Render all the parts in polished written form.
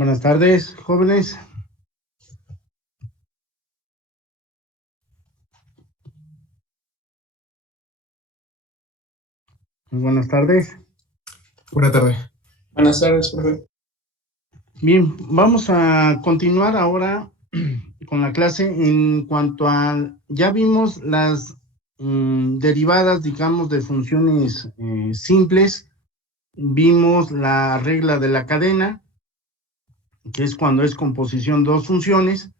Buenas tardes, jóvenes. Muy buenas tardes. Buenas tardes. Buenas tardes, profe. Bien, vamos a continuar ahora con la clase en cuanto a, ya vimos las derivadas, digamos, de funciones simples. Vimos la regla de la cadena, que es cuando es composición de dos funciones.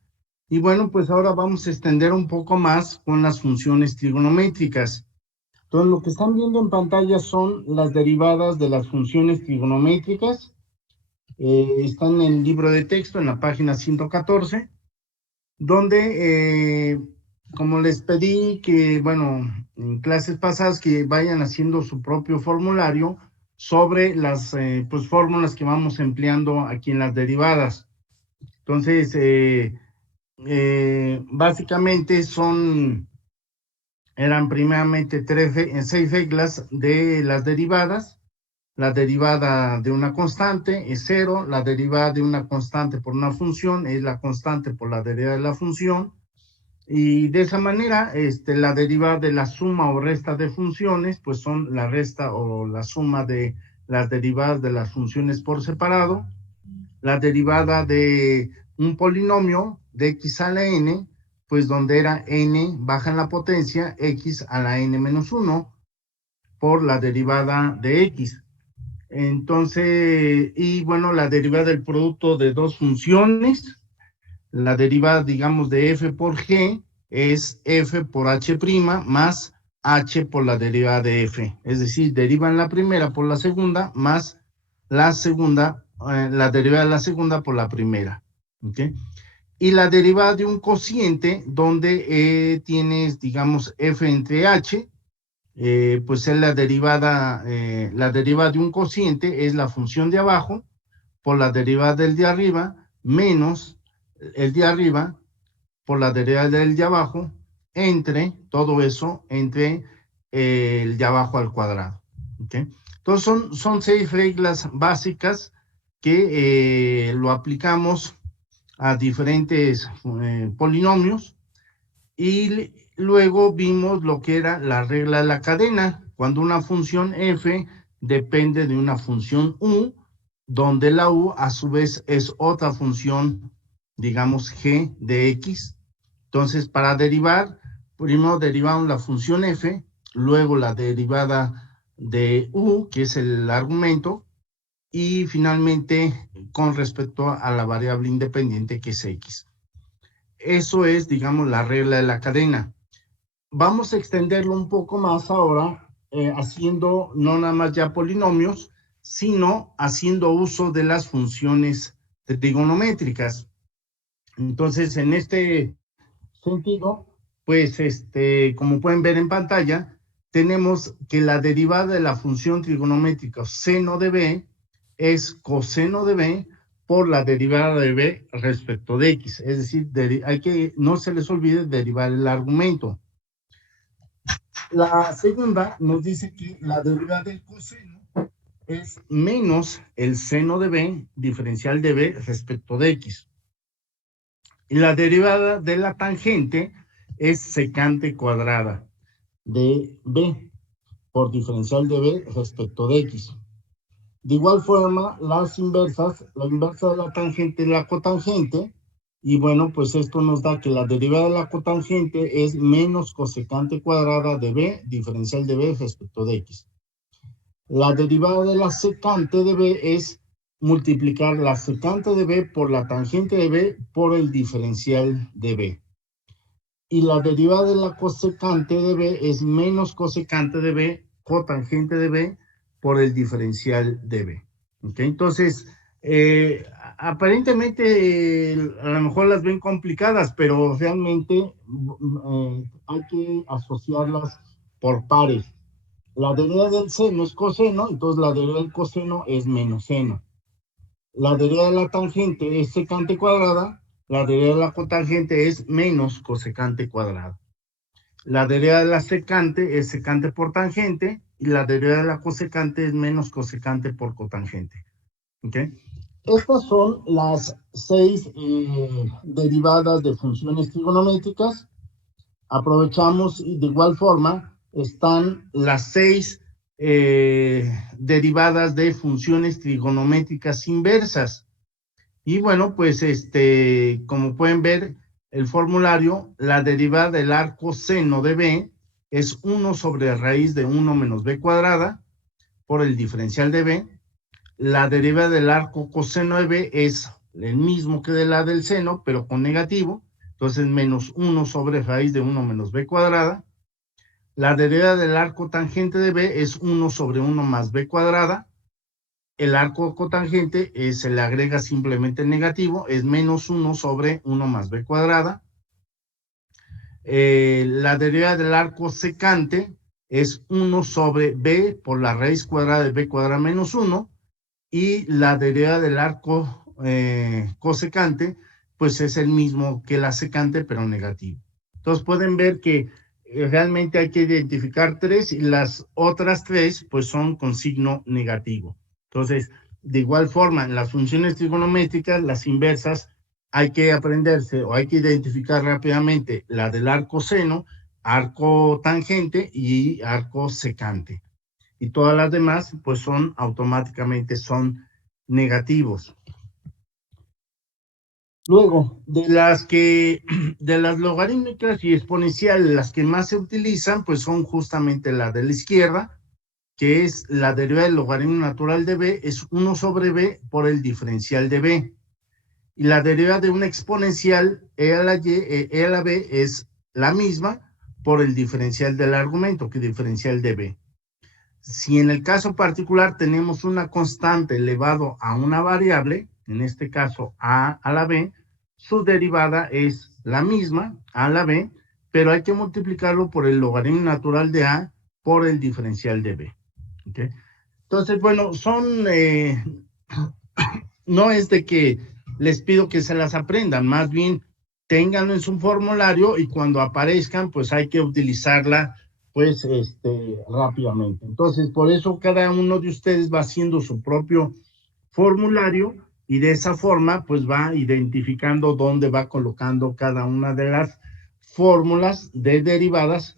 Y bueno, pues ahora vamos a extender un poco más con las funciones trigonométricas. Entonces, lo que están viendo en pantalla son las derivadas de las funciones trigonométricas. Está en el libro de texto, en la página 114, donde, como les pedí que, bueno, en clases pasadas que vayan haciendo su propio formulario sobre las pues, fórmulas que vamos empleando aquí en las derivadas. Entonces, básicamente eran primeramente 6 reglas de las derivadas. La derivada de una constante es 0, la derivada de una constante por una función es la constante por la derivada de la función, y de esa manera la derivada de la suma o resta de funciones, pues son la resta o la suma de las derivadas de las funciones por separado. La derivada de un polinomio de x a la n, pues donde era n baja en la potencia, x a la n menos 1, por la derivada de x. Entonces, y bueno, la derivada del producto de dos funciones, la derivada, digamos, de f por g es f por h' más h por la derivada de f. Es decir, derivan la primera por la segunda más la segunda, la derivada de la segunda por la primera. ¿Ok? Y la derivada de un cociente donde tienes, digamos, f entre h, pues es la derivada de un cociente es la función de abajo por la derivada del de arriba menos el de arriba por la derivada del de abajo entre todo eso entre el de abajo al cuadrado. ¿Okay? Entonces son 6 reglas básicas que lo aplicamos a diferentes polinomios. Y luego vimos lo que era la regla de la cadena, cuando una función f depende de una función u, donde la u a su vez es otra función, digamos, g de x. Entonces, para derivar, primero derivamos la función f, luego la derivada de u, que es el argumento, y finalmente con respecto a la variable independiente, que es x. Eso es, digamos, la regla de la cadena. Vamos a extenderlo un poco más ahora, haciendo no nada más ya polinomios, sino haciendo uso de las funciones trigonométricas. Entonces, en este sentido, pues, como pueden ver en pantalla, tenemos que la derivada de la función trigonométrica seno de b es coseno de b por la derivada de b respecto de x. Es decir, hay que, no se les olvide derivar el argumento. La segunda nos dice que la derivada del coseno es menos el seno de b diferencial de b respecto de x. Y la derivada de la tangente es secante cuadrada de b por diferencial de b respecto de x. De igual forma, las inversas, la inversa de la tangente es la cotangente, y bueno, pues esto nos da que la derivada de la cotangente es menos cosecante cuadrada de b diferencial de b respecto de x. La derivada de la secante de b es multiplicar la secante de b por la tangente de b por el diferencial de b. Y la derivada de la cosecante de b es menos cosecante de b cotangente de b por el diferencial de b. ¿Okay? Entonces, aparentemente a lo mejor las ven complicadas, pero realmente hay que asociarlas por pares. La derivada del seno es coseno, entonces la derivada del coseno es menos seno. La derivada de la tangente es secante cuadrada, la derivada de la cotangente es menos cosecante cuadrada. La derivada de la secante es secante por tangente y la derivada de la cosecante es menos cosecante por cotangente. ¿Okay? Estas son las 6 derivadas de funciones trigonométricas. Aprovechamos y de igual forma están las 6 derivadas de funciones trigonométricas inversas. Y bueno, pues como pueden ver, el formulario, la derivada del arco seno de b es 1 sobre raíz de 1 menos b cuadrada por el diferencial de b. La derivada del arco coseno de b es el mismo que de la del seno, pero con negativo. Entonces, menos 1 sobre raíz de 1 menos b cuadrada. La derivada del arco tangente de b es 1 sobre 1 más b cuadrada. El arco cotangente se le agrega simplemente el negativo, es menos 1 sobre 1 más b cuadrada. La derivada del arco secante es 1 sobre b por la raíz cuadrada de b cuadrada menos 1. Y la derivada del arco cosecante, pues es el mismo que la secante, pero negativo. Entonces pueden ver que realmente hay que identificar 3 y las otras 3 pues son con signo negativo. Entonces, de igual forma, en las funciones trigonométricas, las inversas, hay que aprenderse o hay que identificar rápidamente la del arco seno, arco tangente y arco secante. Y todas las demás, pues automáticamente son negativos. Luego, de las logarítmicas y exponenciales, las que más se utilizan, pues son justamente la de la izquierda, que es la derivada del logaritmo natural de b, es 1 sobre b por el diferencial de b. Y la derivada de una exponencial e a la b es la misma por el diferencial del argumento, que diferencial de b. Si en el caso particular tenemos una constante elevado a una variable, en este caso a la b, su derivada es la misma, a la b, pero hay que multiplicarlo por el logaritmo natural de a por el diferencial de b. ¿Okay? Entonces, bueno, no es de que les pido que se las aprendan, más bien ténganlo en su formulario y cuando aparezcan, pues hay que utilizarla pues rápidamente. Entonces, por eso cada uno de ustedes va haciendo su propio formulario y de esa forma pues va identificando dónde va colocando cada una de las fórmulas de derivadas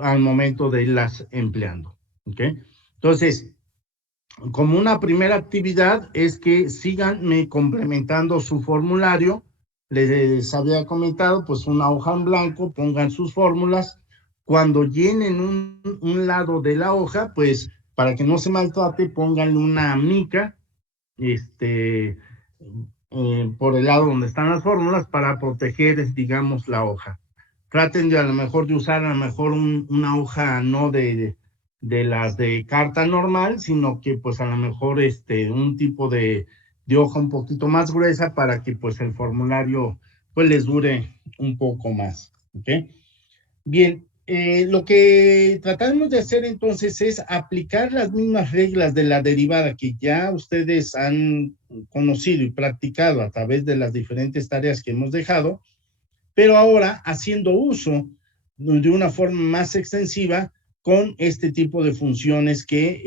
al momento de irlas empleando. ¿Ok? Entonces, como una primera actividad es que sigan complementando su formulario. Les había comentado, pues una hoja en blanco, pongan sus fórmulas. Cuando llenen un lado de la hoja, pues para que no se maltrate, pongan una mica por el lado donde están las fórmulas para proteger, digamos, la hoja. Traten de a lo mejor de usar a lo mejor una hoja no de las de carta normal, sino que pues a lo mejor un tipo de hoja un poquito más gruesa para que pues el formulario pues les dure un poco más. ¿Ok? Bien, lo que tratamos de hacer entonces es aplicar las mismas reglas de la derivada que ya ustedes han conocido y practicado a través de las diferentes tareas que hemos dejado, pero ahora haciendo uso de una forma más extensiva con este tipo de funciones que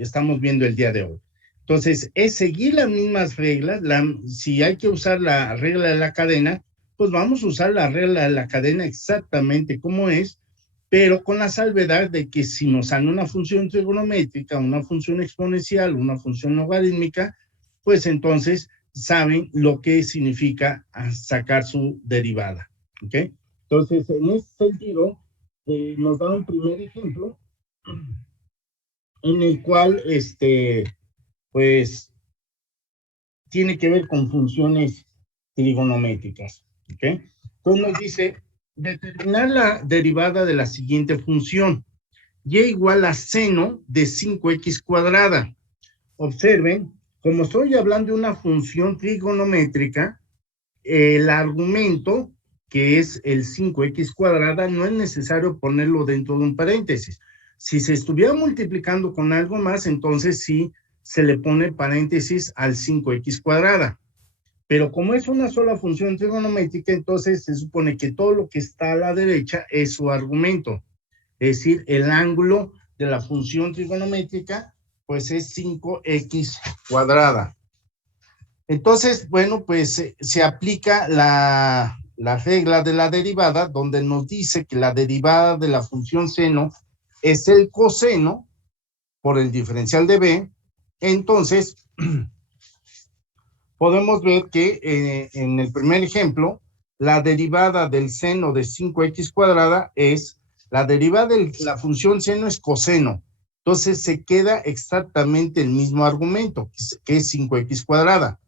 estamos viendo el día de hoy. Entonces, es seguir las mismas reglas. Si hay que usar la regla de la cadena, pues vamos a usar la regla de la cadena exactamente como es, pero con la salvedad de que si nos sale una función trigonométrica, una función exponencial, una función logarítmica, pues entonces saben lo que significa sacar su derivada. ¿Ok? Entonces, en ese sentido, nos da un primer ejemplo en el cual, pues, tiene que ver con funciones trigonométricas. ¿Ok? Entonces nos dice, determinar la derivada de la siguiente función. Y igual a seno de 5x cuadrada. Observen, como estoy hablando de una función trigonométrica, el argumento, que es el 5x cuadrada, no es necesario ponerlo dentro de un paréntesis. Si se estuviera multiplicando con algo más, entonces sí se le pone paréntesis al 5x cuadrada. Pero como es una sola función trigonométrica, entonces se supone que todo lo que está a la derecha es su argumento. Es decir, el ángulo de la función trigonométrica pues es 5x cuadrada. Entonces, bueno, pues se aplica la regla de la derivada, donde nos dice que la derivada de la función seno es el coseno por el diferencial de b. Entonces, podemos ver que en el primer ejemplo, la derivada del seno de 5x cuadrada es, la derivada de la función seno es coseno. Entonces se queda exactamente el mismo argumento, que es 5x cuadrada.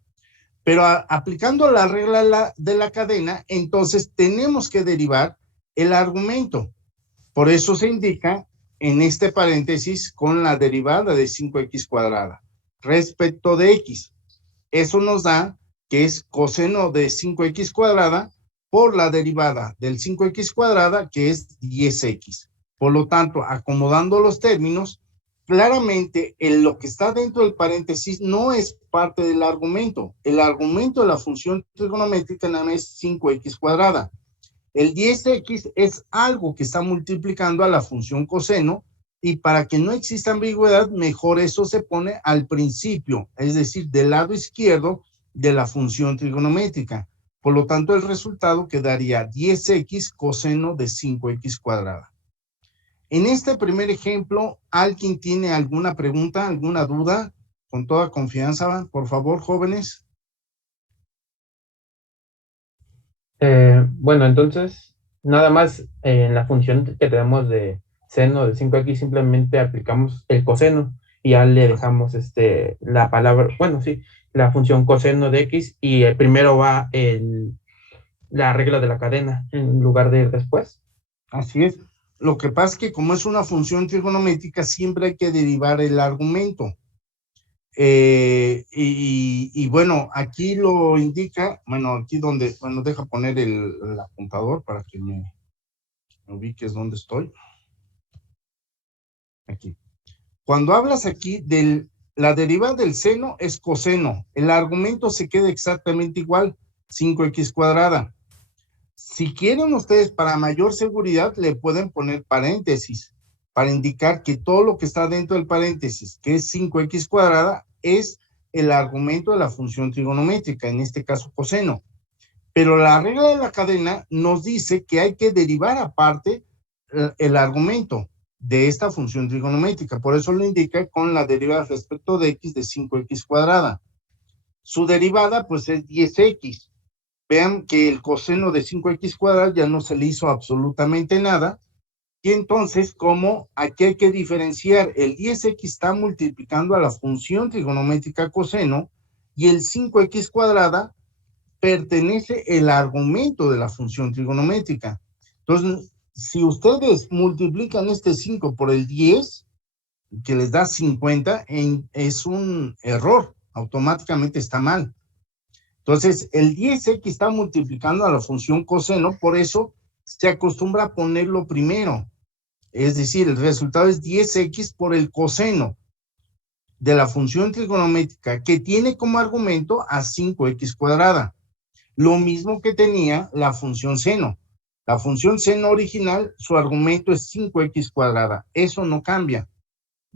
Pero aplicando la regla de la cadena, entonces tenemos que derivar el argumento. Por eso se indica en este paréntesis con la derivada de 5x cuadrada respecto de x. Eso nos da que es coseno de 5x cuadrada por la derivada del 5x cuadrada, que es 10x. Por lo tanto, acomodando los términos, claramente lo que está dentro del paréntesis no es parte del argumento. El argumento de la función trigonométrica nada más es 5x cuadrada. El 10x es algo que está multiplicando a la función coseno, y para que no exista ambigüedad, mejor eso se pone al principio, es decir, del lado izquierdo de la función trigonométrica. Por lo tanto, el resultado quedaría 10x coseno de 5x cuadrada. En este primer ejemplo, ¿alguien tiene alguna pregunta, alguna duda? Con toda confianza, por favor, jóvenes. Bueno, entonces, nada más en la función que tenemos de seno de 5x, simplemente aplicamos el coseno y ya le dejamos la palabra, bueno, sí, la función coseno de x, y primero va la regla de la cadena en lugar de ir después. Así es. Lo que pasa es que como es una función trigonométrica, siempre hay que derivar el argumento. Y bueno, aquí lo indica, bueno, aquí donde, bueno, deja poner el apuntador para que me ubiques dónde estoy. Aquí. Cuando hablas aquí de la derivada del seno es coseno, el argumento se queda exactamente igual, 5x cuadrada. Si quieren ustedes, para mayor seguridad, le pueden poner paréntesis para indicar que todo lo que está dentro del paréntesis, que es 5x cuadrada, es el argumento de la función trigonométrica, en este caso coseno. Pero la regla de la cadena nos dice que hay que derivar aparte el argumento de esta función trigonométrica. Por eso lo indica con la derivada respecto de x de 5x cuadrada. Su derivada, pues, es 10x. Vean que el coseno de 5x cuadrada ya no se le hizo absolutamente nada. Y entonces, como aquí hay que diferenciar, el 10x está multiplicando a la función trigonométrica coseno, y el 5x cuadrada pertenece el argumento de la función trigonométrica. Entonces, si ustedes multiplican este 5 por el 10, que les da 50, es un error, automáticamente está mal. Entonces, el 10x está multiplicando a la función coseno, por eso se acostumbra a ponerlo primero. Es decir, el resultado es 10x por el coseno de la función trigonométrica, que tiene como argumento a 5x cuadrada. Lo mismo que tenía la función seno. La función seno original, su argumento es 5x cuadrada. Eso no cambia.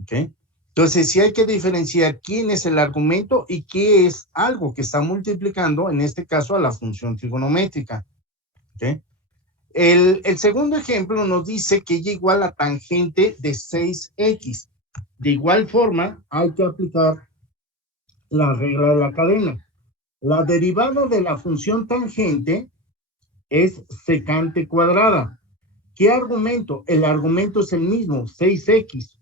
¿Ok? Entonces, sí hay que diferenciar quién es el argumento y qué es algo que está multiplicando, en este caso, a la función trigonométrica. ¿Ok? El segundo ejemplo nos dice que y igual a tangente de 6x. De igual forma, hay que aplicar la regla de la cadena. La derivada de la función tangente es secante cuadrada. ¿Qué argumento? El argumento es el mismo, 6x.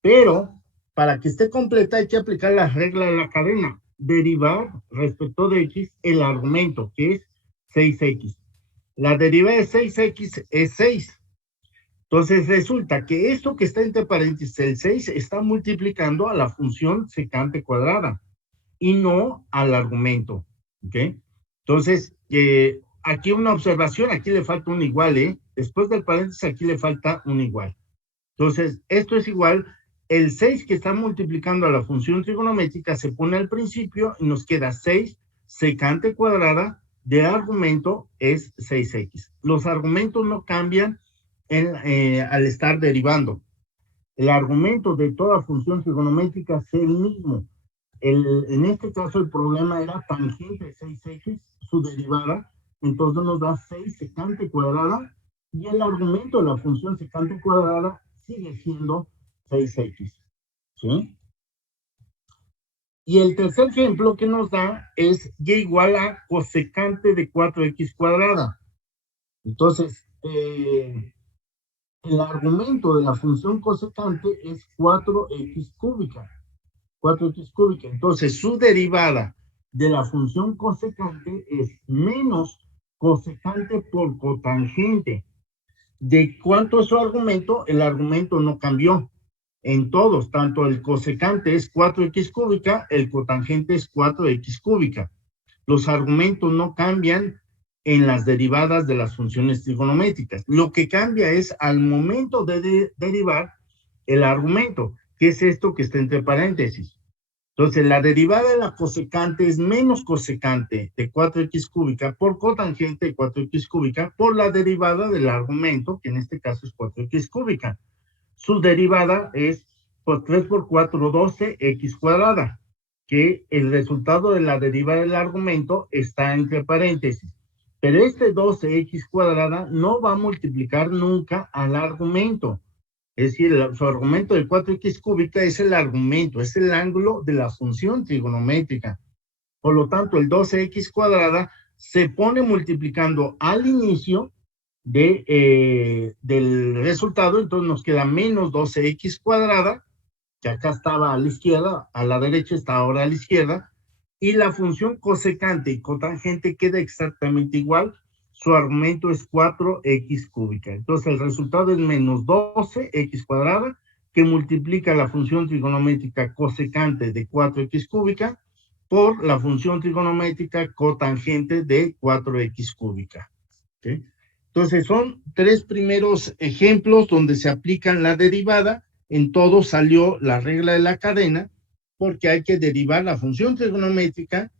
Pero para que esté completa hay que aplicar la regla de la cadena. Derivar respecto de x el argumento, que es 6x. La derivada de 6x es 6. Entonces resulta que esto que está entre paréntesis, el 6, está multiplicando a la función secante cuadrada y no al argumento. ¿Ok? Entonces, aquí una observación, aquí le falta un igual, ¿eh? Después del paréntesis aquí le falta un igual. Entonces, esto es igual, el 6 que está multiplicando a la función trigonométrica se pone al principio y nos queda 6 secante cuadrada de argumento es 6x. Los argumentos no cambian al estar derivando. el argumento de toda función trigonométrica es el mismo. En este caso el problema era tangente de 6x, su derivada, entonces nos da 6 secante cuadrada, y el argumento de la función secante cuadrada sigue siendo 6x, ¿sí? Y el tercer ejemplo que nos da es y igual a cosecante de 4x cuadrada. Entonces, el argumento de la función cosecante es 4x cúbica. 4x cúbica. Entonces, su derivada de la función cosecante es menos cosecante por cotangente. ¿De cuánto es su argumento? El argumento no cambió. En todos, tanto el cosecante es 4x cúbica, el cotangente es 4x cúbica. Los argumentos no cambian en las derivadas de las funciones trigonométricas. Lo que cambia es al momento de derivar el argumento, que es esto que está entre paréntesis. Entonces, la derivada de la cosecante es menos cosecante de 4x cúbica por cotangente de 4x cúbica por la derivada del argumento, que en este caso es 4x cúbica. Su derivada es por 3 por 4, 12x cuadrada, que el resultado de la derivada del argumento está entre paréntesis. Pero este 12x cuadrada no va a multiplicar nunca al argumento. Es decir, su argumento de 4x cúbica es el argumento, es el ángulo de la función trigonométrica. Por lo tanto, el 12x cuadrada se pone multiplicando al inicio del resultado, entonces nos queda menos 12x cuadrada, que acá estaba a la izquierda, a la derecha está ahora a la izquierda, y la función cosecante y cotangente queda exactamente igual. Su argumento es 4x cúbica. Entonces el resultado es menos 12x cuadrada, que multiplica la función trigonométrica cosecante de 4x cúbica por la función trigonométrica cotangente de 4x cúbica. ¿Okay? Entonces son tres primeros ejemplos donde se aplican la derivada. En todo salió la regla de la cadena, porque hay que derivar la función trigonométrica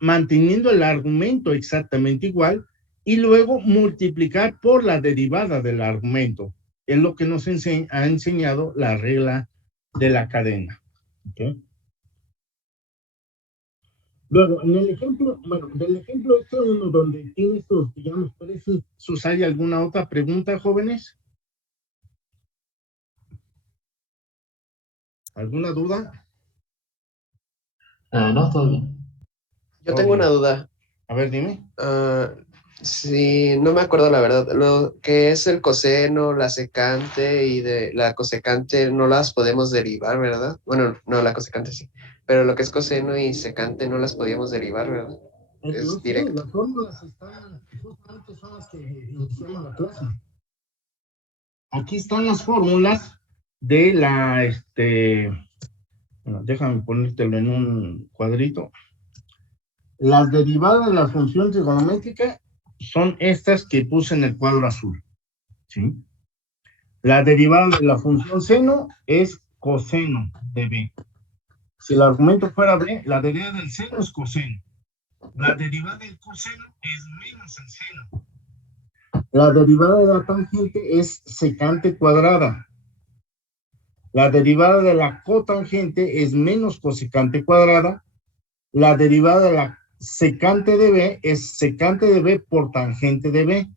manteniendo el argumento exactamente igual y luego multiplicar por la derivada del argumento. Es lo que nos ha enseñado la regla de la cadena. ¿Okay? Luego, en el ejemplo, bueno, del ejemplo este uno donde tiene estos, digamos, precisos, ¿hay alguna otra pregunta, jóvenes? ¿Alguna duda? No, todo bien. Yo tengo una duda. A ver, dime. Sí, no me acuerdo la verdad. Lo que es el coseno, la secante y de la cosecante no las podemos derivar, ¿verdad? Bueno, no, la cosecante sí. Pero lo que es coseno y secante no las podíamos derivar, ¿verdad? Es directo. Las fórmulas están, justamente son las que iniciamos la clase. Aquí están las fórmulas de la, bueno, déjame ponértelo en un cuadrito. Las derivadas de la función trigonométrica son estas que puse en el cuadro azul, ¿sí? La derivada de la función seno es coseno de b. Si el argumento fuera b, la derivada del seno es coseno. La derivada del coseno es menos el seno. La derivada de la tangente es secante cuadrada. La derivada de la cotangente es menos cosecante cuadrada. La derivada de la secante de b es secante de b por tangente de b.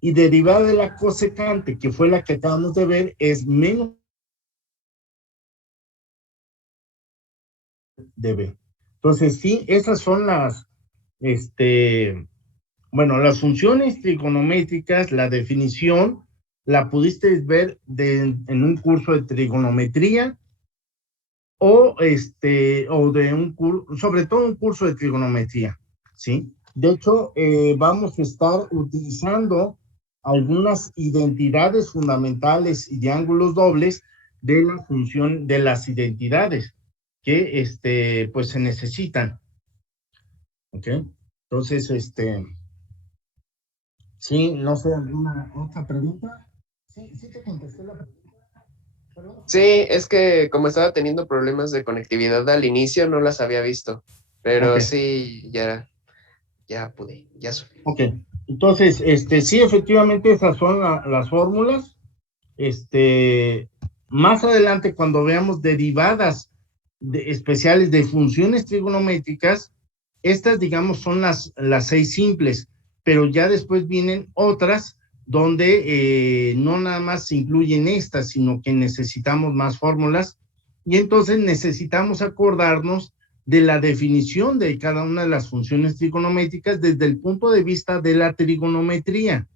Y derivada de la cosecante, que fue la que acabamos de ver, es menos de b. Entonces, sí, esas son las, bueno, las funciones trigonométricas, la definición, la pudiste ver en un curso de trigonometría o de un curso, sobre todo un curso de trigonometría, ¿sí? De hecho, vamos a estar utilizando algunas identidades fundamentales y de ángulos dobles de la función de las identidades que, pues se necesitan. ¿Ok? Entonces, sí, no sé, ¿alguna otra pregunta? Sí te contesté la pregunta. ¿Perdón? Sí, es que como estaba teniendo problemas de conectividad al inicio, no las había visto. Pero Ok. sí, ya pude, ya subí. Ok, entonces, sí, efectivamente esas son las fórmulas. Más adelante, cuando veamos derivadas especiales de funciones trigonométricas, estas, digamos, son las 6 simples, pero ya después vienen otras donde no nada más se incluyen estas, sino que necesitamos más fórmulas, y entonces necesitamos acordarnos de la definición de cada una de las funciones trigonométricas desde el punto de vista de la trigonometría,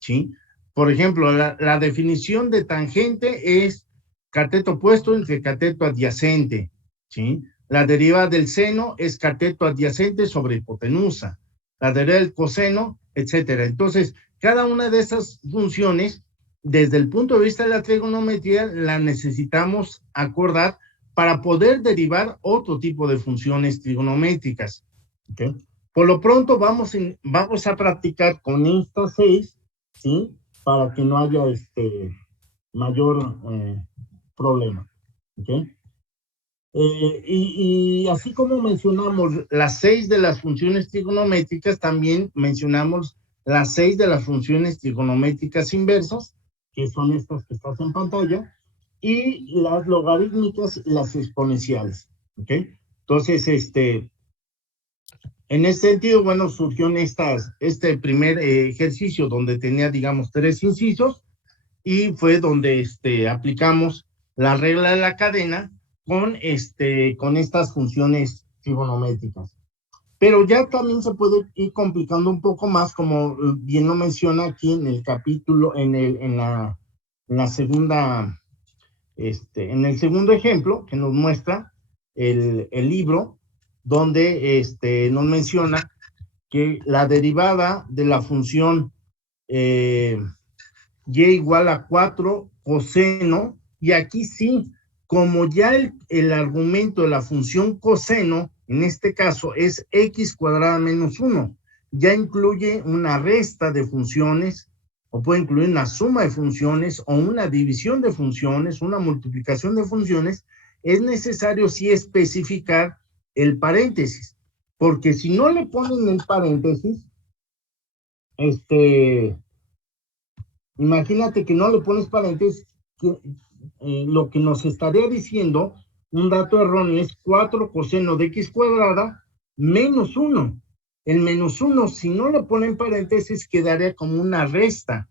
¿sí? Por ejemplo, la definición de tangente es cateto opuesto entre cateto adyacente, ¿sí? La derivada del seno es cateto adyacente sobre hipotenusa, la derivada del coseno, etcétera. Entonces, cada una de esas funciones, desde el punto de vista de la trigonometría, la necesitamos acordar para poder derivar otro tipo de funciones trigonométricas, ¿okay? Por lo pronto vamos a practicar con estas 6, ¿sí? Para que no haya mayor problema, ¿okay? Y así como mencionamos las 6 de las funciones trigonométricas, también mencionamos las 6 de las funciones trigonométricas inversas, que son estas que estás en pantalla, y las logarítmicas y las exponenciales, ¿ok? Entonces, en ese sentido, bueno, surgió en este primer ejercicio donde tenía, digamos, 3 incisos, y fue donde aplicamos la regla de la cadena con estas funciones trigonométricas. Pero ya también se puede ir complicando un poco más, como bien lo menciona aquí en el capítulo, en la segunda, en el segundo ejemplo que nos muestra el libro, donde nos menciona que la derivada de la función y igual a 4 coseno, y aquí sí, como ya el argumento de la función coseno, en este caso es x cuadrada menos 1, ya incluye una resta de funciones, o puede incluir una suma de funciones, o una división de funciones, una multiplicación de funciones, es necesario sí especificar el paréntesis, porque si no le ponen el paréntesis, imagínate que no le pones paréntesis, lo que nos estaría diciendo, un dato erróneo, es 4 coseno de x cuadrada menos 1. El menos 1, si no le ponen paréntesis, quedaría como una resta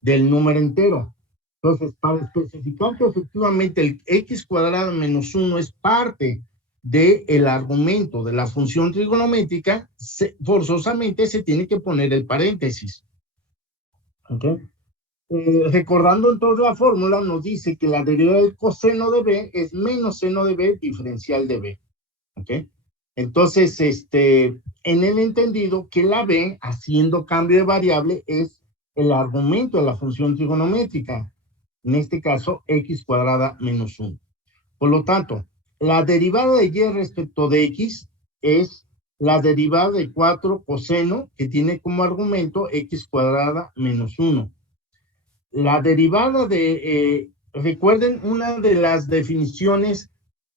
del número entero. Entonces, para especificar que efectivamente el x cuadrada menos 1 es parte del argumento de la función trigonométrica, forzosamente se tiene que poner el paréntesis. ¿Ok? Recordando entonces la fórmula, nos dice que la derivada del coseno de b es menos seno de b diferencial de b. ¿Ok? Entonces, en el entendido que la b, haciendo cambio de variable, es el argumento de la función trigonométrica. En este caso, x cuadrada menos 1. Por lo tanto, la derivada de y respecto de x es la derivada de 4 coseno, que tiene como argumento x cuadrada menos 1. La derivada recuerden, una de las definiciones,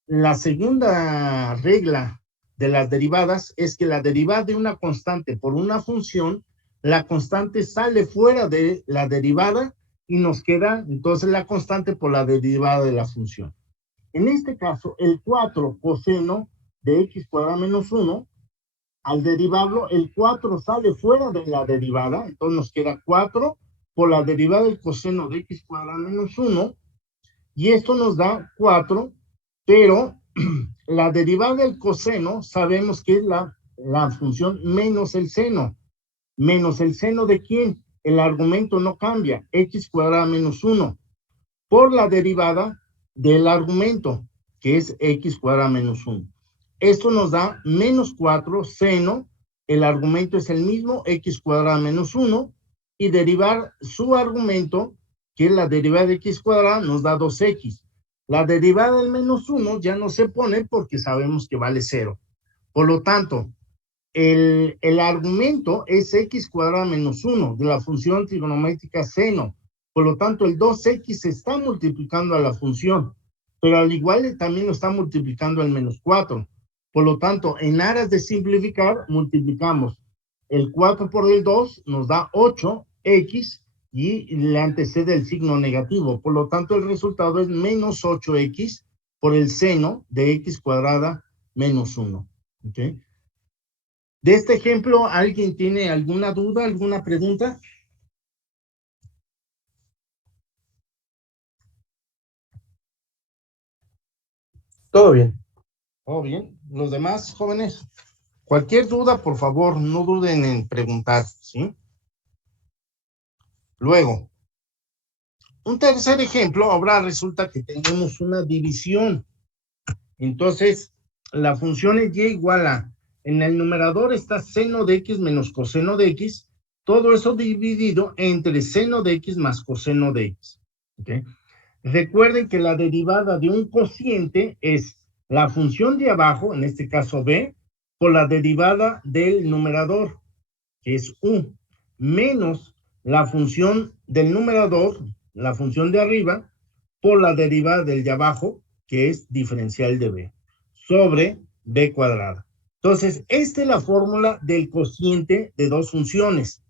la segunda regla de las derivadas es que la derivada de una constante por una función, la constante sale fuera de la derivada y nos queda entonces la constante por la derivada de la función. En este caso, el 4 coseno de x cuadrada menos 1, al derivarlo, el 4 sale fuera de la derivada, entonces nos queda 4 por la derivada del coseno de x cuadrada menos 1, y esto nos da 4, pero la derivada del coseno sabemos que es la función menos el seno. ¿Menos el seno de quién? El argumento no cambia, x cuadrada menos 1, por la derivada del argumento, que es x cuadrada menos 1. Esto nos da menos 4 seno, el argumento es el mismo, x cuadrada menos 1, y derivar su argumento, que es la derivada de x cuadrada, nos da 2x. La derivada del menos 1 ya no se pone porque sabemos que vale 0. Por lo tanto, el argumento es x cuadrada menos 1 de la función trigonométrica seno. Por lo tanto, el 2x se está multiplicando a la función, pero al igual también lo está multiplicando al menos 4. Por lo tanto, en aras de simplificar, multiplicamos el 4 por el 2, nos da 8x, y le antecede el signo negativo. Por lo tanto, el resultado es menos 8x por el seno de x cuadrada menos 1. ¿Ok? De este ejemplo, ¿alguien tiene alguna duda, alguna pregunta? Todo bien. Oh, bien. ¿Los demás jóvenes? Cualquier duda, por favor, no duden en preguntar, ¿sí? Luego, un tercer ejemplo, ahora resulta que tenemos una división. Entonces, la función es y igual a, en el numerador está seno de x menos coseno de x, todo eso dividido entre seno de x más coseno de x. ¿Okay? Recuerden que la derivada de un cociente es la función de abajo, en este caso b, por la derivada del numerador, que es u, menos la función del numerador, la función de arriba, por la derivada del de abajo, que es diferencial de b, sobre b cuadrada. Entonces, esta es la fórmula del cociente de dos funciones,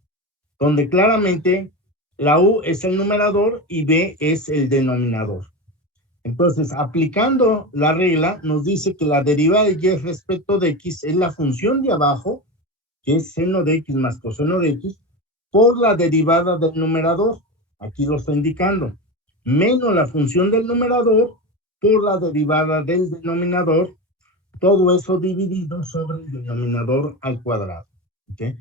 donde claramente la u es el numerador y b es el denominador. Entonces, aplicando la regla, nos dice que la derivada de y respecto de x es la función de abajo, que es seno de x más coseno de x, por la derivada del numerador, aquí lo está indicando, menos la función del numerador por la derivada del denominador, todo eso dividido sobre el denominador al cuadrado. ¿Okay?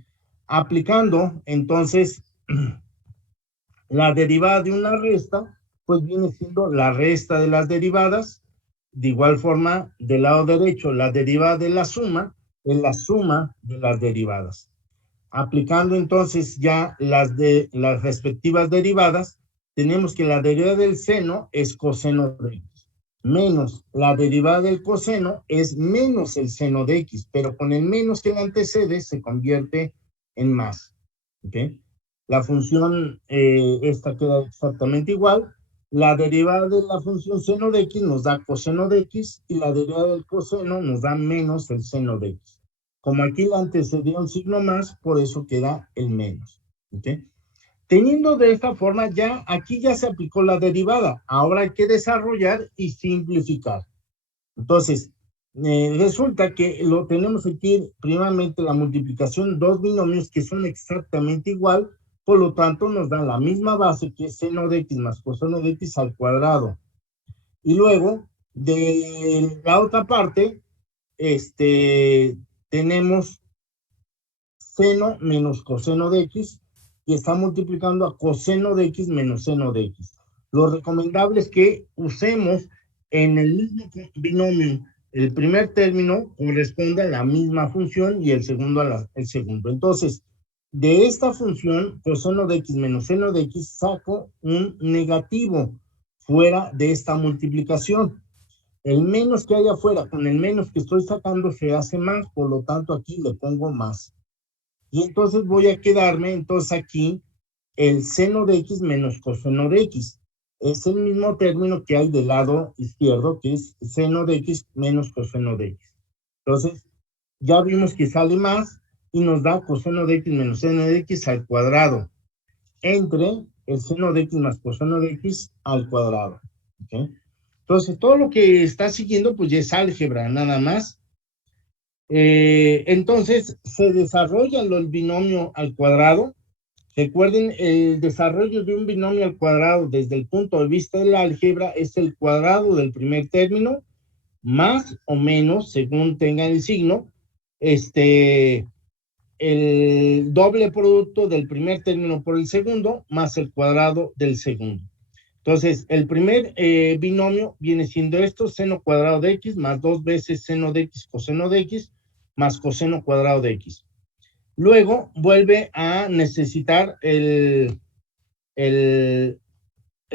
Aplicando, entonces, la derivada de una resta, pues viene siendo la resta de las derivadas. De igual forma, del lado derecho, la derivada de la suma es la suma de las derivadas. Aplicando entonces ya las respectivas derivadas, tenemos que la derivada del seno es coseno de x, menos la derivada del coseno es menos el seno de x, pero con el menos que le antecede se convierte en más. ¿Ok? La función esta queda exactamente igual. La derivada de la función seno de x nos da coseno de x y la derivada del coseno nos da menos el seno de x. Como aquí le antecedió un signo más, por eso queda el menos. ¿Okay? Teniendo de esta forma, ya aquí ya se aplicó la derivada. Ahora hay que desarrollar y simplificar. Entonces, resulta que lo tenemos aquí, primeramente la multiplicación, dos binomios que son exactamente igual, por lo tanto nos dan la misma base que es seno de x más coseno de x al cuadrado. Y luego, de la otra parte, tenemos seno menos coseno de x y está multiplicando a coseno de x menos seno de x. Lo recomendable es que usemos en el mismo binomio el primer término corresponde a la misma función y el segundo el segundo. Entonces, de esta función, coseno de x menos seno de x, saco un negativo fuera de esta multiplicación. El menos que hay afuera con el menos que estoy sacando se hace más, por lo tanto aquí le pongo más. Y entonces voy a quedarme, entonces aquí, el seno de x menos coseno de x. Es el mismo término que hay del lado izquierdo, que es seno de x menos coseno de x. Entonces, ya vimos que sale más y nos da coseno de x menos seno de x al cuadrado, entre el seno de x más coseno de x al cuadrado. ¿Okay? Entonces, todo lo que está siguiendo, pues ya es álgebra, nada más. Entonces, se desarrolla el binomio al cuadrado. Recuerden, el desarrollo de un binomio al cuadrado desde el punto de vista de la álgebra es el cuadrado del primer término, más o menos, según tengan el signo, el doble producto del primer término por el segundo, más el cuadrado del segundo. Entonces, el primer binomio viene siendo esto, seno cuadrado de x, más 2 veces seno de x coseno de x, más coseno cuadrado de x. Luego vuelve a necesitar el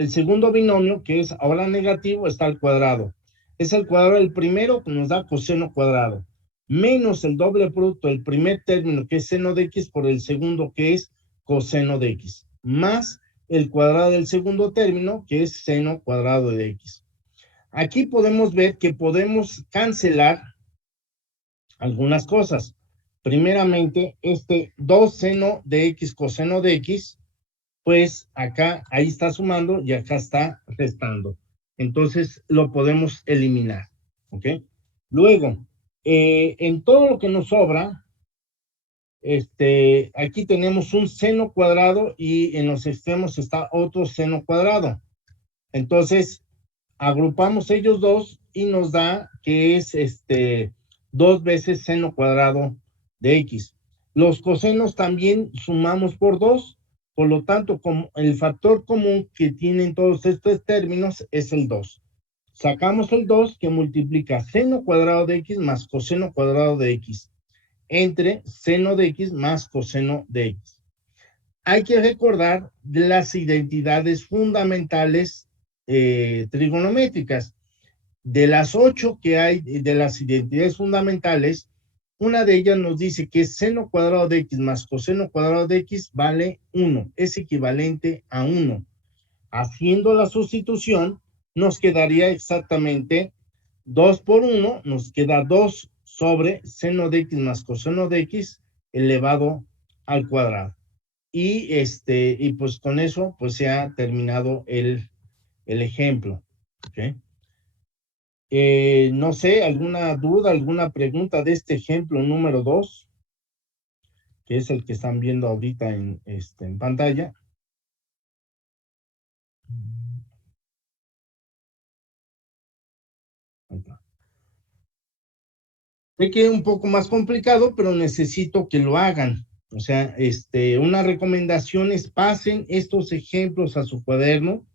segundo binomio, que es ahora negativo, está al cuadrado. Es el cuadrado del primero que nos da coseno cuadrado, menos el doble producto del primer término, que es seno de x, por el segundo, que es coseno de x, más el cuadrado del segundo término, que es seno cuadrado de x. Aquí podemos ver que podemos cancelar algunas cosas. Primeramente, 2 seno de x coseno de x pues acá, ahí está sumando y acá está restando. Entonces lo podemos eliminar, ¿ok? Luego, en todo lo que nos sobra, aquí tenemos un seno cuadrado y en los extremos está otro seno cuadrado. Entonces, agrupamos ellos dos y nos da que es 2 veces seno cuadrado de x. Los cosenos también sumamos por 2, por lo tanto, como el factor común que tienen todos estos términos es el 2. Sacamos el 2 que multiplica seno cuadrado de x más coseno cuadrado de x entre seno de x más coseno de x. Hay que recordar las identidades fundamentales trigonométricas. De las 8 que hay de las identidades fundamentales, una de ellas nos dice que seno cuadrado de x más coseno cuadrado de x vale 1, es equivalente a 1. Haciendo la sustitución, nos quedaría exactamente 2 por 1, nos queda 2 sobre seno de x más coseno de x elevado al cuadrado. Y pues con eso pues se ha terminado el ejemplo. ¿Okay? No sé, alguna duda, alguna pregunta de este ejemplo número 2, que es el que están viendo ahorita en pantalla. Sé que es un poco más complicado, pero necesito que lo hagan. O sea, una recomendación es pasen estos ejemplos a su cuaderno,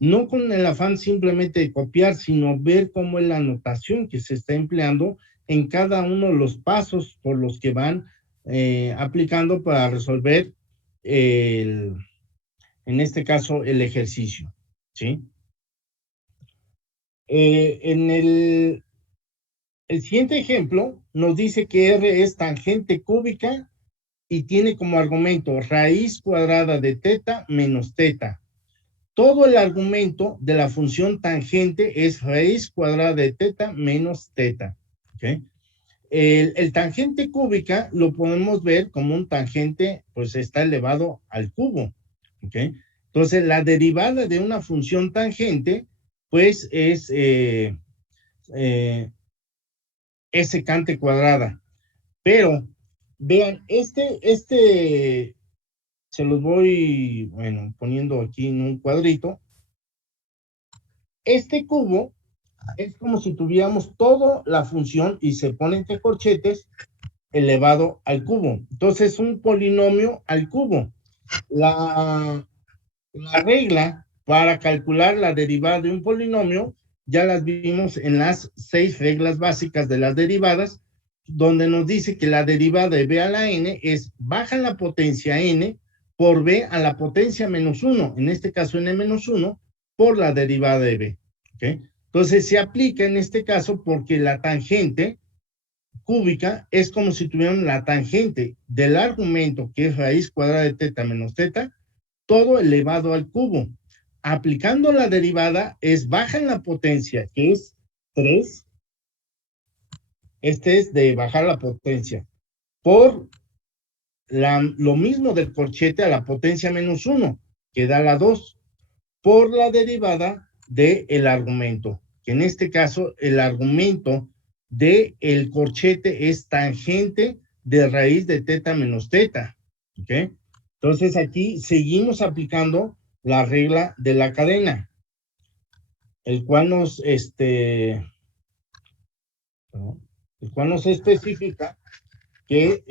no con el afán simplemente de copiar, sino ver cómo es la anotación que se está empleando en cada uno de los pasos por los que van aplicando para resolver, en este caso, el ejercicio. ¿Sí? En el siguiente ejemplo nos dice que R es tangente cúbica y tiene como argumento raíz cuadrada de teta menos teta. Todo el argumento de la función tangente es raíz cuadrada de teta menos teta. ¿Okay? El tangente cúbica lo podemos ver como un tangente, pues está elevado al cubo. ¿Okay? Entonces, la derivada de una función tangente, pues es secante cuadrada. Pero, vean, se los voy, bueno, poniendo aquí en un cuadrito. Este cubo es como si tuviéramos toda la función y se pone entre corchetes elevado al cubo. Entonces, un polinomio al cubo. La regla para calcular la derivada de un polinomio ya las vimos en las 6 reglas básicas de las derivadas, donde nos dice que la derivada de b a la n es baja en la potencia n por b a la potencia menos 1, en este caso n menos 1, por la derivada de b. ¿Okay? Entonces se aplica en este caso porque la tangente cúbica es como si tuvieran la tangente del argumento que es raíz cuadrada de teta menos teta, todo elevado al cubo. Aplicando la derivada es baja en la potencia, que es 3. Este es de bajar la potencia. Por lo mismo del corchete a la potencia menos 1, que da la 2. Por la derivada del argumento, que en este caso el argumento del corchete es tangente de raíz de teta menos teta. ¿Ok? Entonces aquí seguimos aplicando la regla de la cadena, el cual nos, el cual nos especifica que,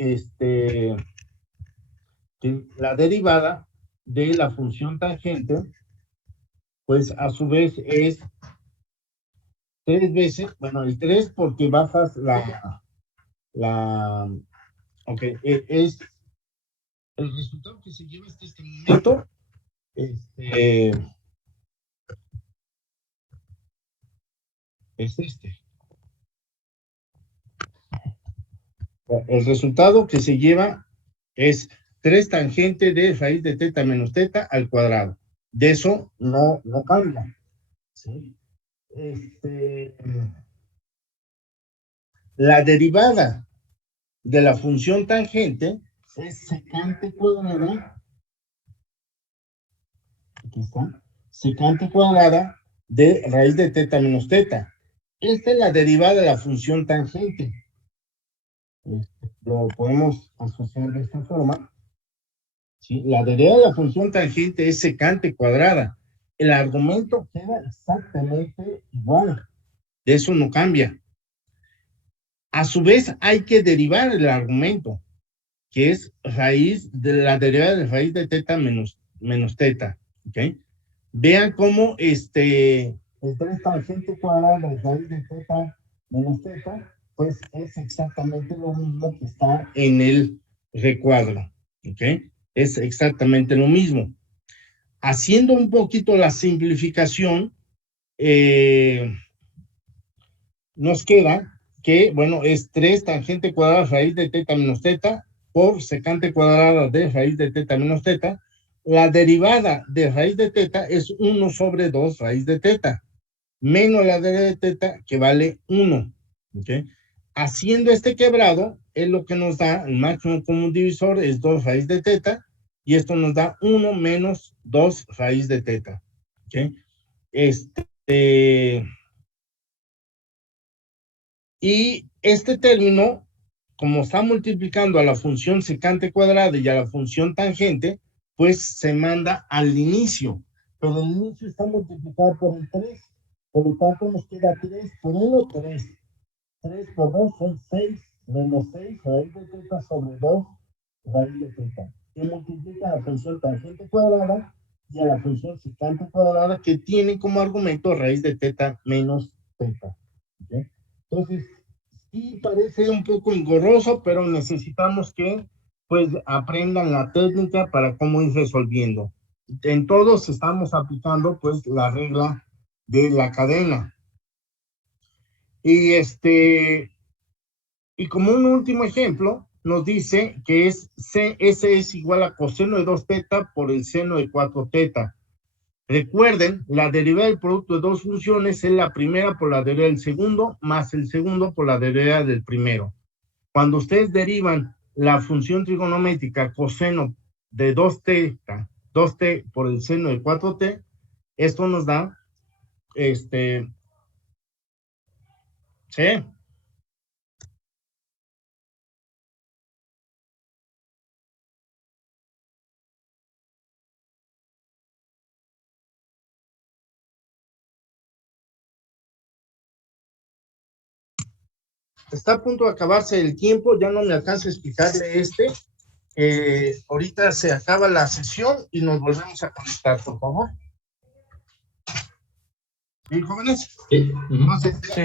que la derivada de la función tangente, pues a su vez es 3 veces, bueno, el 3 porque bajas ok, es el resultado que se lleva hasta este momento, es este. El resultado que se lleva es 3 tangente de raíz de teta menos teta al cuadrado. De eso no cambia. ¿Sí? La derivada de la función tangente es secante cuadrada aquí está, secante cuadrada de raíz de teta menos teta. Esta es la derivada de la función tangente. Lo podemos asociar de esta forma. ¿Sí? La derivada de la función tangente es secante cuadrada. El argumento queda exactamente igual. De eso no cambia. A su vez, hay que derivar el argumento, que es raíz de la derivada de raíz de teta menos teta. ¿Okay? Vean cómo el 3 tangente cuadrada de raíz de teta menos teta, pues es exactamente lo mismo que está en el recuadro. ¿Ok? Es exactamente lo mismo. Haciendo un poquito la simplificación, nos queda que, bueno, es 3 tangente cuadrada raíz de teta menos teta por secante cuadrada de raíz de teta menos teta. La derivada de raíz de teta es 1 sobre 2 raíz de teta, menos la derivada de teta, que vale 1. ¿Okay? Haciendo este quebrado, es lo que nos da el máximo común divisor, es 2 raíz de teta, y esto nos da 1 menos 2 raíz de teta. ¿Okay? Y este término, como está multiplicando a la función secante cuadrada y a la función tangente, pues se manda al inicio. Pero el inicio está multiplicado por el 3. Por lo tanto, nos queda 3 por 1, 3. 3 por 2 son 6, menos 6 raíz de teta sobre 2 raíz de teta. Y multiplica a la función tangente cuadrada y a la función secante cuadrada, que tiene como argumento raíz de teta menos teta. ¿Okay? Entonces, sí parece un poco engorroso, pero necesitamos que pues aprendan la técnica para cómo ir resolviendo. En todos estamos aplicando pues la regla de la cadena. Y y como un último ejemplo, nos dice que S es igual a coseno de 2 teta por el seno de 4 teta. Recuerden, la derivada del producto de dos funciones es la primera por la derivada del segundo, más el segundo por la derivada del primero. Cuando ustedes derivan la función trigonométrica coseno de 2 teta, 2t por el seno de 4t, esto nos da, ¿sí? Está a punto de acabarse el tiempo, ya no me alcanza a explicarle ahorita se acaba la sesión y nos volvemos a conectar, por favor. ¿Sí, jóvenes? Sí. Entonces, Sí.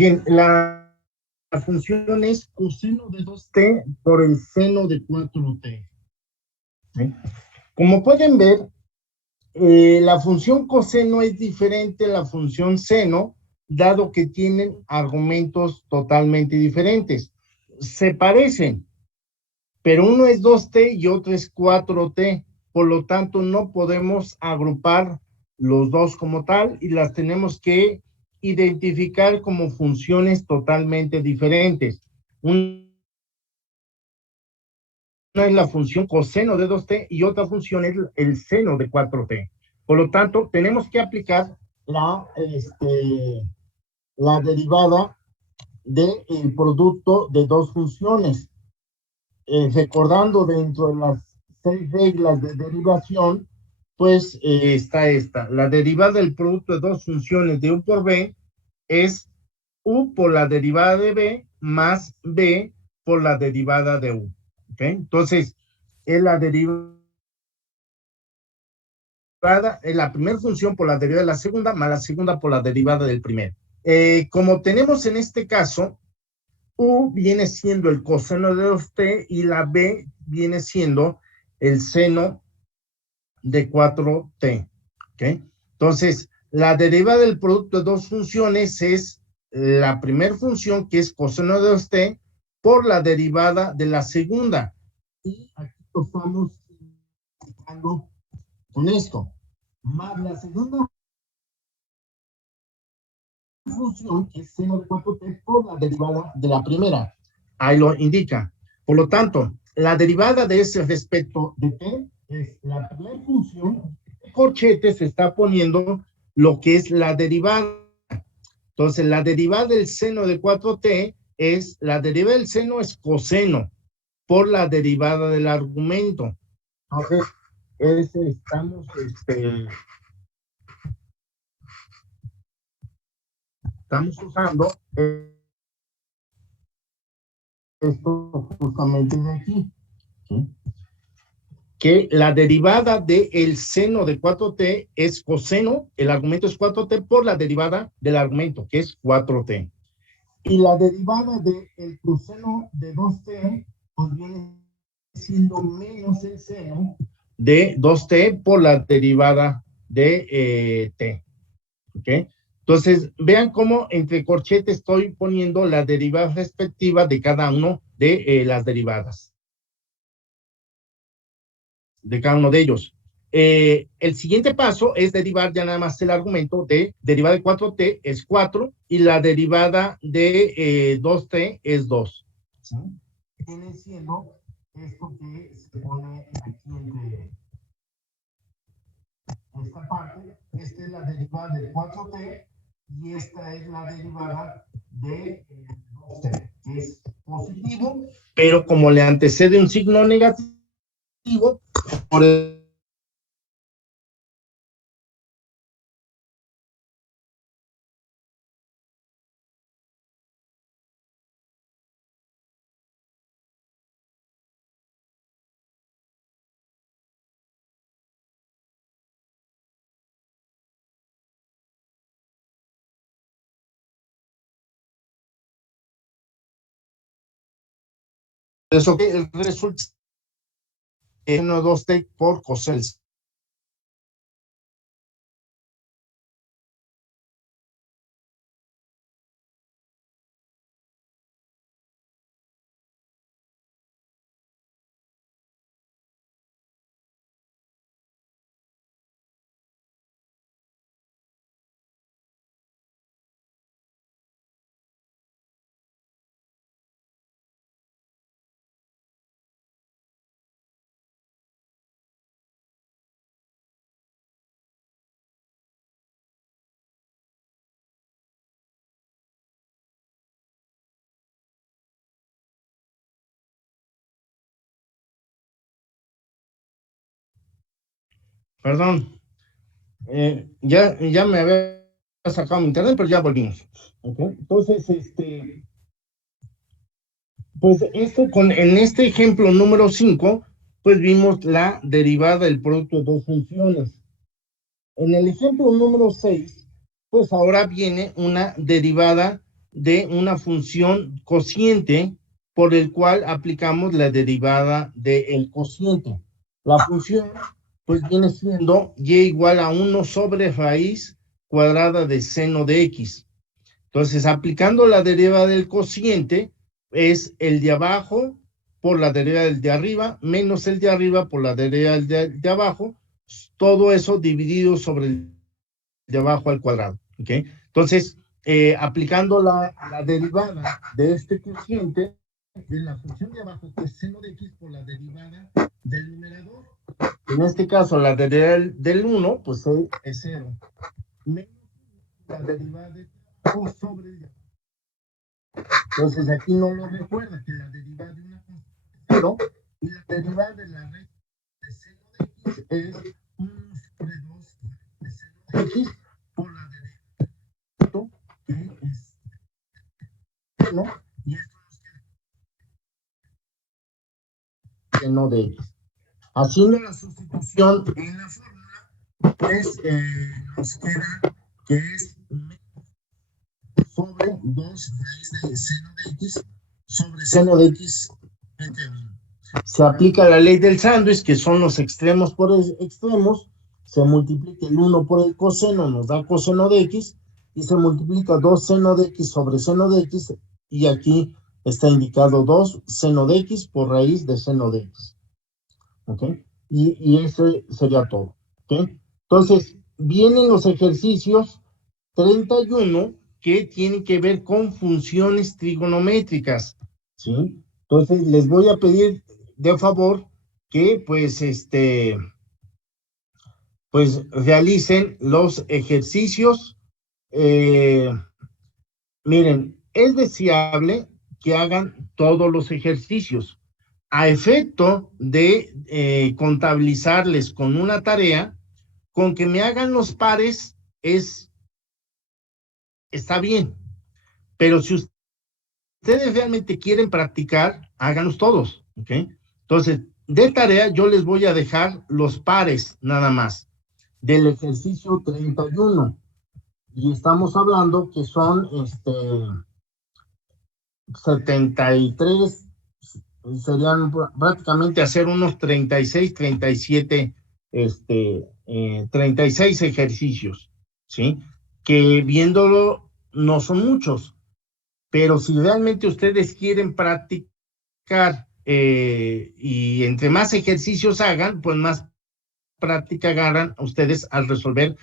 Bien, la función es coseno de 2t por el seno de 4t. ¿Sí? Como pueden ver, la función coseno es diferente a la función seno, dado que tienen argumentos totalmente diferentes. Se parecen, pero uno es 2t y otro es 4t. Por lo tanto, no podemos agrupar los dos como tal y las tenemos que identificar como funciones totalmente diferentes. Una es la función coseno de 2t y otra función es el seno de 4t. Por lo tanto, tenemos que aplicar la derivada del producto de dos funciones. Recordando dentro de las 6 reglas de derivación, pues está esta. La derivada del producto de dos funciones de u por b es u por la derivada de b más b por la derivada de u. ¿Okay? Entonces, es la derivada, es la primera función por la derivada de la segunda, más la segunda por la derivada del primero. Como tenemos en este caso, u viene siendo el coseno de 2t y la b viene siendo el seno de 4t. ¿Okay? Entonces, la derivada del producto de dos funciones es la primera función, que es coseno de 2t, por la derivada de la segunda. Y aquí lo estamos explicando con esto. Más la segunda función, que es seno de 4t, por la derivada de la primera. Ahí lo indica. Por lo tanto, la derivada de ese respecto de t es la primera función. El corchete se está poniendo lo que es la derivada. Entonces, la derivada del seno de 4t es, la derivada del seno es coseno por la derivada del argumento. Entonces, estamos usando esto justamente de aquí, ¿sí? Que la derivada del seno de 4t es coseno, el argumento es 4t por la derivada del argumento, que es 4t. Y la derivada del coseno de 2t, pues viene siendo menos el seno de 2t por la derivada de t. ¿Ok? Entonces, vean cómo entre corchetes estoy poniendo la derivada respectiva de cada uno de las derivadas. De cada uno de ellos. El siguiente paso es derivar ya nada más el argumento de derivada de 4t es 4 y la derivada de 2t es 2. ¿Sí? Viene siendo esto que se pone aquí entre esta parte. Esta es la derivada de 4t y esta es la derivada de 2t, que es positivo, pero como le antecede un signo negativo, por eso que resulta 1, 2t por coseno. Perdón, ya me había sacado mi internet, pero ya volvimos. ¿Okay? Entonces, pues en este ejemplo número 5, pues vimos la derivada del producto de dos funciones. En el ejemplo número 6, pues ahora viene una derivada de una función cociente por el cual aplicamos la derivada del cociente. La función pues viene siendo y igual a 1 sobre raíz cuadrada de seno de x. Entonces, aplicando la derivada del cociente, es el de abajo por la derivada del de arriba, menos el de arriba por la derivada del de abajo, todo eso dividido sobre el de abajo al cuadrado. ¿Okay? Entonces, aplicando la derivada de este cociente, de la función de abajo, que es seno de x por la derivada del numerador. En este caso, la derivada del 1, pues es 0. Menos la derivada de 2 sobre el de abajo. Entonces aquí no lo recuerda que la derivada de una constante es 0 y la derivada de la recta de seno de x es 1 sobre 2 de seno de x por la derivada de esto, que es 1, y esto nos queda seno de x. Haciendo la sustitución en la fórmula, pues nos queda que es sobre 2 raíz de seno de x sobre seno de x entre 1. Se aplica la ley del sándwich, que son los extremos por extremos, se multiplica el 1 por el coseno, nos da coseno de x, y se multiplica 2 seno de x sobre seno de x, y aquí está indicado 2 seno de x por raíz de seno de x. ¿Ok? Y ese sería todo. ¿Ok? Entonces, vienen los ejercicios 31 que tienen que ver con funciones trigonométricas. ¿Sí? Entonces, les voy a pedir de favor que pues realicen los ejercicios. Miren, es deseable que hagan todos los ejercicios. A efecto de contabilizarles con una tarea, con que me hagan los pares está bien. Pero si ustedes realmente quieren practicar, háganlos todos. ¿Ok? Entonces, de tarea yo les voy a dejar los pares nada más del ejercicio 31. Y estamos hablando que son 73, serían prácticamente hacer unos 36, 37, 36 ejercicios, ¿sí? Que viéndolo no son muchos, pero si realmente ustedes quieren practicar y entre más ejercicios hagan, pues más práctica agarran ustedes al resolver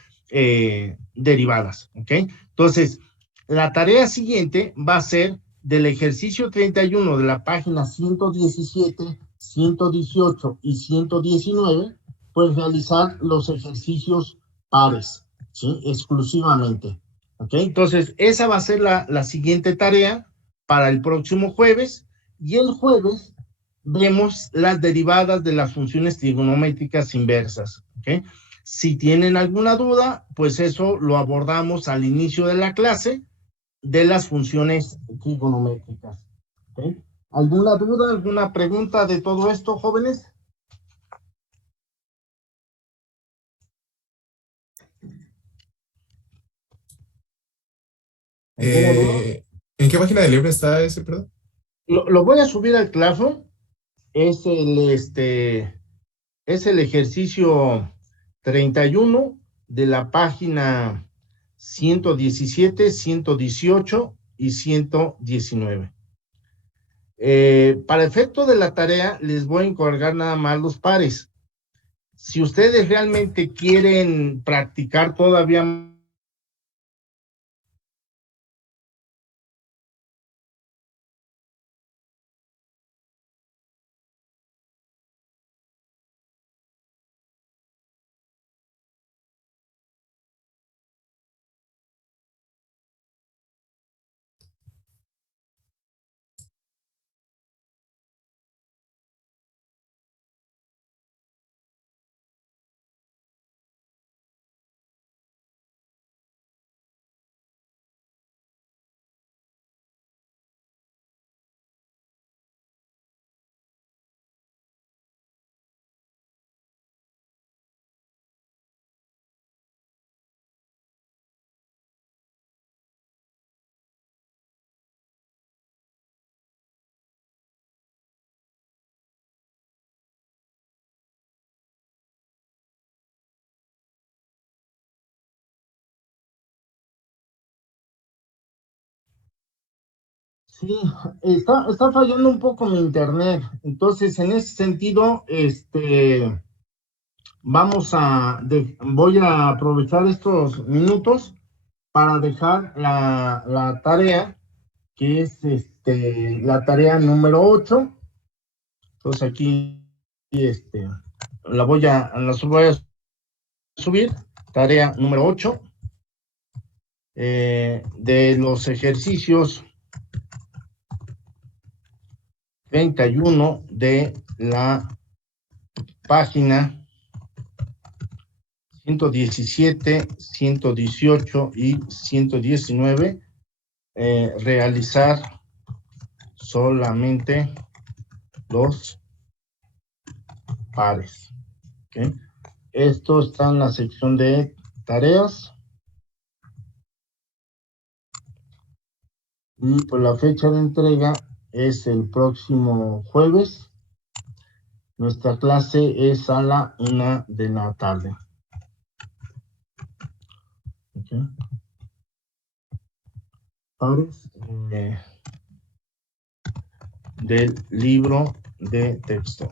derivadas, ¿ok? Entonces, la tarea siguiente va a ser del ejercicio 31 de la página 117, 118 y 119, pues realizar los ejercicios pares, ¿sí? Exclusivamente, ¿ok? Entonces, esa va a ser la siguiente tarea para el próximo jueves, y el jueves vemos las derivadas de las funciones trigonométricas inversas. ¿Okay? Si tienen alguna duda, pues eso lo abordamos al inicio de la clase de las funciones trigonométricas. ¿Okay? ¿Alguna duda, alguna pregunta de todo esto, jóvenes? ¿Alguna duda? ¿En qué página del libro está ese, perdón? Lo voy a subir al Classroom. Es el ejercicio 31 de la página 117, 118 y 119. Para efecto de la tarea, les voy a encargar nada más los pares. Si ustedes realmente quieren practicar todavía Sí, está fallando un poco mi internet. Entonces, en ese sentido, voy a aprovechar estos minutos para dejar la tarea, que es la tarea número 8. Entonces aquí, este, las voy a subir. Tarea número 8, de los ejercicios 31 de la página 117, 118 y 119, realizar solamente los pares. ¿Okay? Esto está en la sección de tareas. Y pues la fecha de entrega es el próximo jueves. Nuestra clase es a la 1 de la tarde. ¿Okay? Pares del libro de texto.